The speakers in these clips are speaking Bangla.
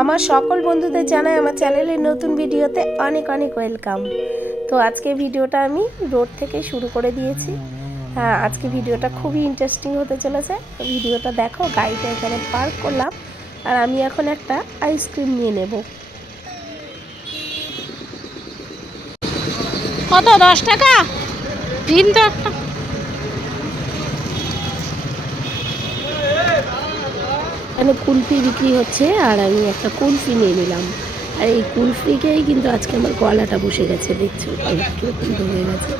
আমার সকল বন্ধুদের জানাই আমার চ্যানেলের নতুন ভিডিওতে অনেক অনেক ওয়েলকাম। তো আজকে ভিডিওটা আমি রোড থেকে শুরু করে দিয়েছি। হ্যাঁ আজকে ভিডিওটা খুবই ইন্টারেস্টিং হতে চলেছে। ভিডিওটা দেখো, গাড়িটা এখানে পার্ক করলাম। আর আমি এখন একটা আইসক্রিম নিয়ে নেব। কত, দশ টাকা? তিন তো একটা। এখানে কুলফি বিক্রি হচ্ছে আর আমি একটা কুলফি নিয়ে নিলাম। আর এই কুলফিকেই কিন্তু আজকে আমার গলাটা বসে গেছে, দেখছ? কীরকম হয়ে গেছে।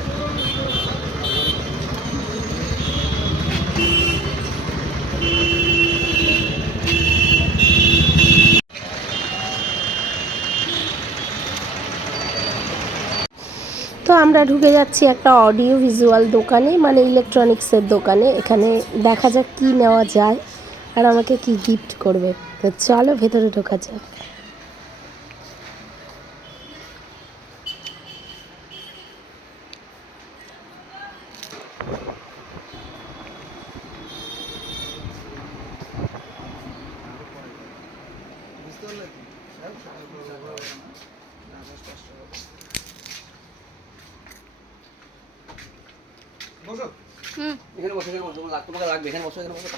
তো আমরা ঢুকে যাচ্ছি একটা অডিও ভিজুয়াল দোকানে মানে ইলেকট্রনিক্সের দোকানে। এখানে দেখা যাক কি নেওয়া যায়। আর আমাকে কি গিফট করবে? তো চলো ভেতরে ঢোকা যাক। বসো। হুম। এখানে বসো এখানে বসো। তোমাকে লাগবে। এখানে বসো এখানে বসো।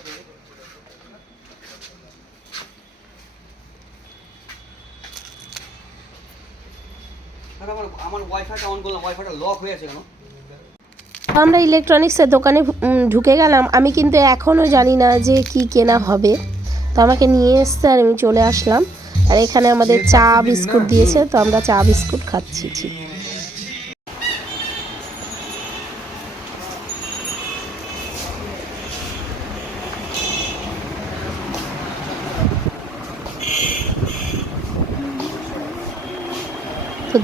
আমার আমার ওয়াইফাইটা অন করলাম ওয়াইফাইটা লক হয়ে আছে কেন? আমরা ইলেকট্রনিক্সের দোকানে ঢুকে গেলাম। আমি কিন্তু এখনও জানি না যে কি কেনা হবে। তো আমাকে নিয়ে এসছে আর আমি চলে আসলাম। আর এখানে আমাদের চা বিস্কুট দিয়েছে তো আমরা চা বিস্কুট খাচ্ছি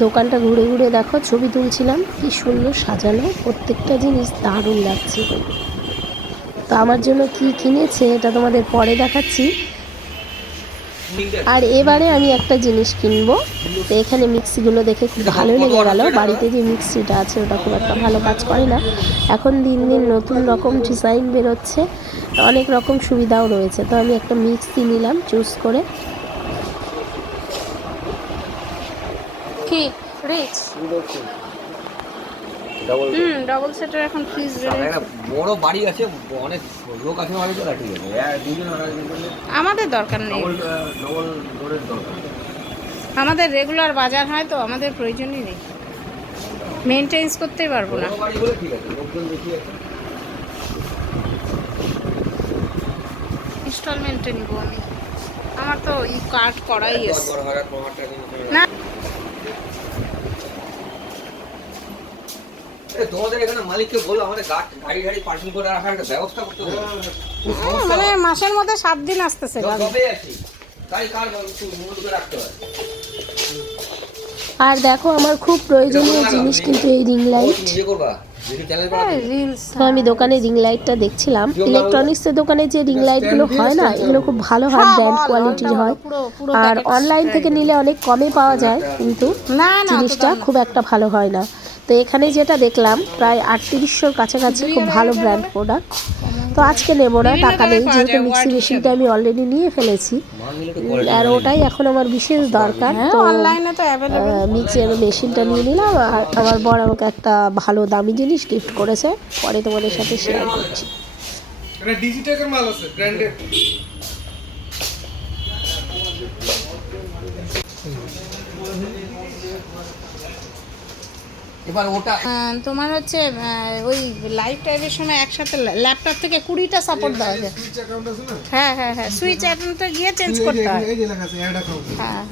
দোকানটা ঘুরে ঘুরে দেখো ছবি তুলছিলাম। কি সুন্দর সাজানো প্রত্যেকটা জিনিস দারুণ লাগছে। তো আমার জন্য কি কিনেছে এটা তোমাদের পরে দেখাচ্ছি। আর এবারে আমি একটা জিনিস কিনবো। তো এখানে মিক্সিগুলো দেখে খুব ভালো লেগে গেল। বাড়িতে যে মিক্সিটা আছে ওটা খুব একটা ভালো কাজ করে না। এখন দিন দিন নতুন রকম ডিজাইন বেরোচ্ছে। অনেক রকম সুবিধাও রয়েছে। তো আমি একটা মিক্সি নিলাম চুজ করে কি? রিচ হুম ডবল সেটের এখন একটা বড় বাড়ি আছে অনেক লোক ঠিক আমাদের দরকার নেই। আমাদের রেগুলার বাজার হয় তো আমাদের প্রয়োজনই নেই। মেনটেন্স করতেই পারব না। ইনস্টলমেন্টে নিব আমি। আমার তো ই কার্ড করাই আছে না তোমাদের এখানে মালিককে বলো আমাদের গাড়ি গাড়ি পার্কিং করে রাখার একটা ব্যবস্থা করতে হবে। মানে মাসের মধ্যে সাত দিন আসতেছে কার মূল্য রাখতে হয় আর দেখো আমার খুব প্রয়োজনীয় জিনিস কিন্তু এই রিং লাইট হ্যাঁ, আমি দোকানে রিং লাইটটা দেখছিলাম। ইলেকট্রনিক্সের দোকানে যে রিং লাইটগুলো হয় না এগুলো খুব ভালো হয় হ্যাঁ, ব্র্যান্ড কোয়ালিটির হয়। আর অনলাইন থেকে নিলে অনেক কমে পাওয়া যায় কিন্তু না না জিনিসটা খুব একটা ভালো হয় না। তো এখানে যেটা দেখলাম প্রায় আটত্রিশশোর কাছাকাছি খুব ভালো ব্র্যান্ড প্রোডাক্ট তো আজকে নেব না টাকা নেই যেহেতু মিক্সি মেশিনটা আমি অলরেডি নিয়ে ফেলেছি। আর ওটাই এখন আমার বিশেষ দরকার। হ্যাঁ তো অনলাইনে তো অ্যাভেলেবল মিক্সের মেশিনটা নিয়ে নিলাম। আর আমার বর আমাকে একটা ভালো দামি জিনিস গিফট করেছে। পরে তোমাদের সাথে শেয়ার করছি। এটা ডিজিটেকের মাল আছে ব্র্যান্ডেড এবার ওটা তোমার হচ্ছে ওই লাইভ টাইভের সময় একসাথে ল্যাপটপ থেকে কুড়িটা সাপোর্ট দেওয়া যায় হ্যাঁ হ্যাঁ হ্যাঁ সুইচ অ্যাকাউন্টে গিয়ে চেঞ্জ করতে হয় এই যে লেখা আছে অ্যাড অ্যাকাউন্ট হ্যাঁ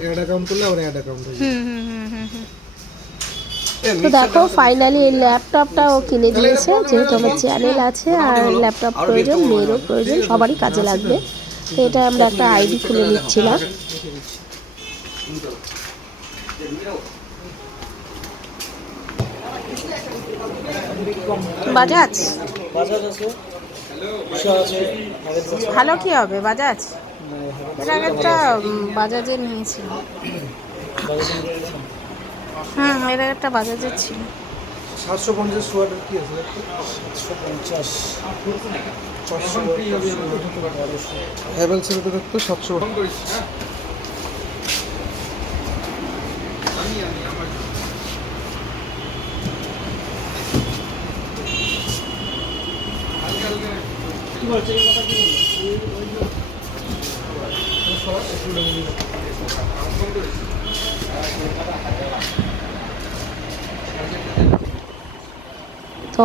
অ্যাড অ্যাকাউন্ট করলে আবার অ্যাড অ্যাকাউন্ট হয়ে হুম হুম হুম হুম হুম তো দেখো ফাইনালি এই ল্যাপটপটা ও কিনে দিয়েছে যেহেতু আমার চ্যানেল আছে আর ল্যাপটপ প্রয়োজন মেয়েরও প্রয়োজন সবারই কাজে লাগবে তো এটা আমরা একটা আইডি খুলে নিচ্ছিলাম বাজাজ? ভালো কি হবে? বাজাজ? এর আগে একটা বাজাজে নিয়েছিল হুম এর আগে একটা বাজাজের ছিল। সাতশো পঞ্চাশ ওয়াটের কি আছে? একশো পঞ্চাশ। এখন ফ্রি হবে হ্যাভেলস এর তো সাতশো। তো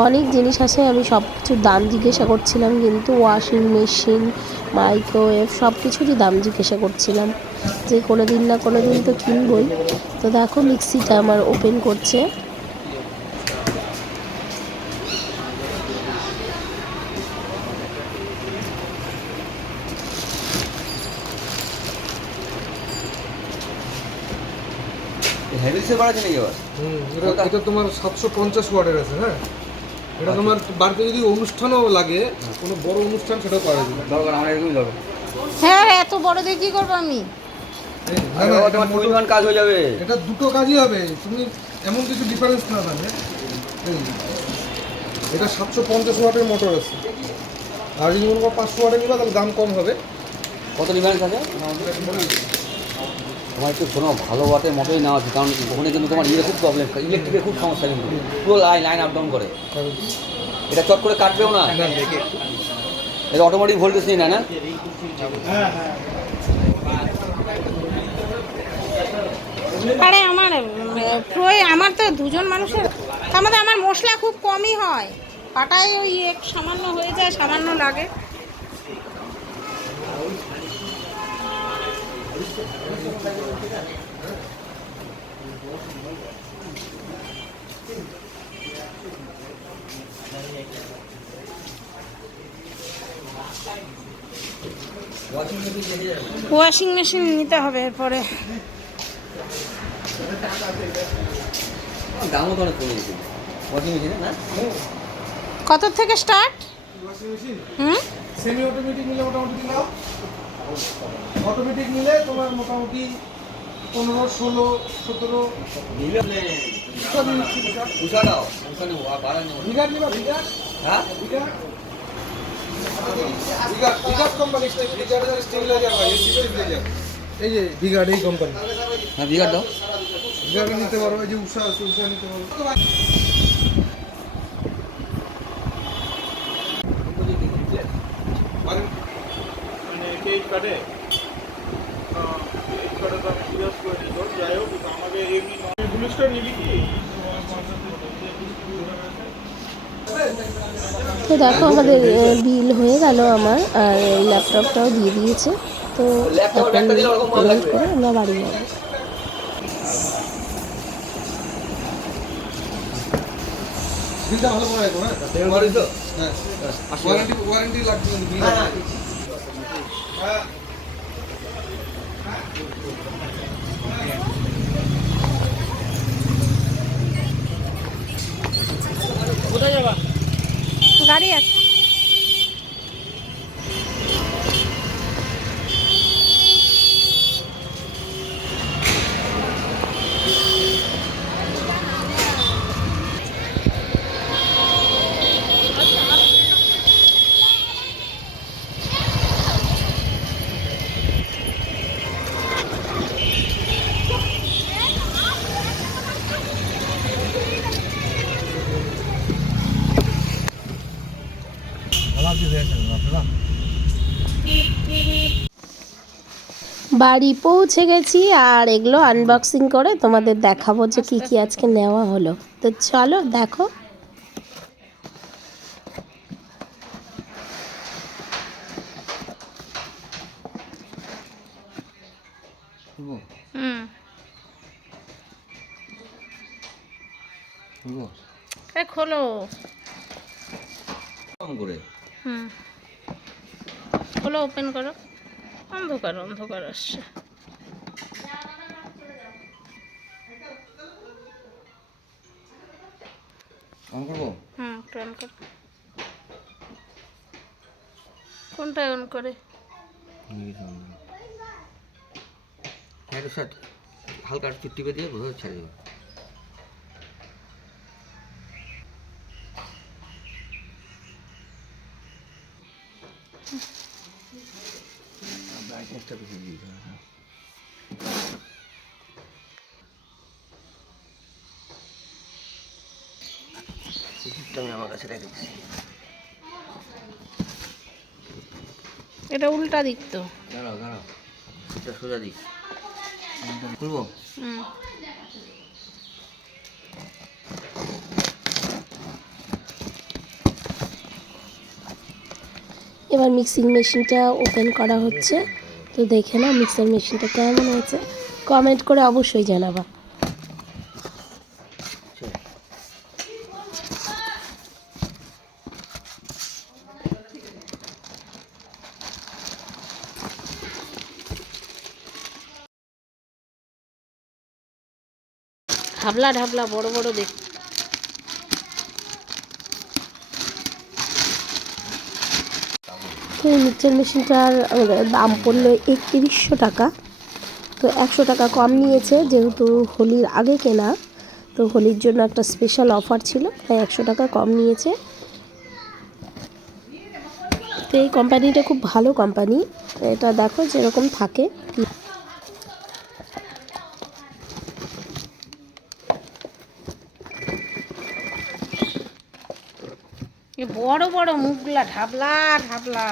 অনেক জিনিস আছে, আমি সব কিছুর দাম জিজ্ঞাসা করছিলাম, কিন্তু ওয়াশিং মেশিন মাইক্রোওয়েভ সব কিছুরই দাম জিজ্ঞাসা করছিলাম। যে কোনো দিন না কোনো দিন তো কিনবই। তো দেখো, মিক্সিটা আমার ওপেন করছে। হ্যাভেলসের করা আছে নাকি আবার? হুম এটা এটা তোমার সাতশো পঞ্চাশ ওয়াটের আছে হ্যাঁ? এটা তোমার বাড়িতে যদি অনুষ্ঠানও লাগে কোনো বড় অনুষ্ঠান সেটাও করা যাবে। দরকার আমার এরকমই দরকার হ্যাঁ এত বড় দিয়ে কি করব আমি? কাজ হয়ে যাবে। এটা দুটো কাজই হবে তুমি এমন কিছু ডিফারেন্স না এই, এটা সাতশো পঞ্চাশ ওয়াটের মোটর আছে। আর যদি মনে করো পাঁচশো ওয়াটের নিবা তাহলে দাম কম হবে। কত ডিমান্ড থাকে তোমার একটু কোনো ভালো ওয়াটে মোটরই নেওয়া আছে, কারণ ওখানে কিন্তু তোমার ইয়ে খুব প্রবলেম ইলেকট্রিকের খুব সমস্যা কিন্তু, পুরো লাইন লাইন আপ ডাউন করে। এটা চট করে কাটবেও না। এটা অটোমেটিক ভোল্টেজ নিয়ে নেয় না? আরে আমার প্রয় আমার তো দুজন মানুষের, তার মধ্যে আমার মশলা খুব কমই হয়। পাটায় ওই এক সামান্য হয়ে যায়, সামান্য লাগে। ওয়াশিং মেশিন নিতে হবে এরপরে। দামও তো অনেক কমে গেছে। ওয়াশিং মেশিনে না? কত থেকে স্টার্ট ওয়াশিং মেশিন হুম? সেমি অটোমেটিক নিলে মোটামুটি নাও অটোমেটিক নিলে তোমার মোটামুটি পনেরো ষোলো সতেরো। উষা দাও উষা নেব বিঘাট হ্যাঁ? বিঘাট এই যে বিঘাট এই কোম্পানি হ্যাঁ বিঘাট দাও। বিঘাট নিতে পারো এই যে উষা আছে উষা নিতে পারো মানে ক্রেডিট কার্ডে ক্রেডিট কার্ডে তো আমি জিজ্ঞাসা করে নিই তোর যাই হোক আমাকে এমনি ব্লুস্টার নিবি কি তো দেখো আমাদের বিল হয়ে গেল আমার আর এই ল্যাপটপটাও দিয়ে দিয়েছে। তো পেমেন্ট করে আমরা বাড়ি যাব। হ্যাঁ? হ্যাঁ। ওয়ারেন্টি ওয়ারেন্টি লাগবে কিন্তু বিল হ্যাঁ কোথায় যাবা? গাড়ি আছে। বাড়ি পৌঁছে গেছি আর এগুলো আনবক্সিং করে তোমাদের দেখাবো যে কি কি আজকে নেওয়া হলো। তো চলো দেখো। খোলো। হুম। খোলো ওপেন করো। অন্ধকার অন্ধকার আসছে। কেমন করব? হুম অন করো। কোনটা অন করে? হালকা একটু টিপে দিয়ে বোধ ছেড়ে দেবো। একটা পিছু দিয়ে দেওয়া হ্যাঁ এটা উল্টা দিক তো দাঁড়াও দাঁড়াও এটা সোজা দিক খুলবো এবার মিক্সিং মেশিনটা ওপেন করা হচ্ছে। তো দেখে না মিক্সার মেশিনটা কেমন হয়েছে। কমেন্ট করে অবশ্যই জানাবা। ঢাবলা ঢাবলা, বড় বড় দেখ তো এই মিক্সচার মেশিনটার দাম পড়ল একত্রিশশো টাকা। তো একশো টাকা কম নিয়েছে, যেহেতু হোলির আগে কেনা, তো হোলির জন্য একটা স্পেশাল অফার ছিল, তাই একশো টাকা কম নিয়েছে। তো এই কোম্পানিটা খুব ভালো কোম্পানি এটা দেখো যেরকম থাকে। বড় বড় মুখগুলা ঢাবলা ঢাবলা।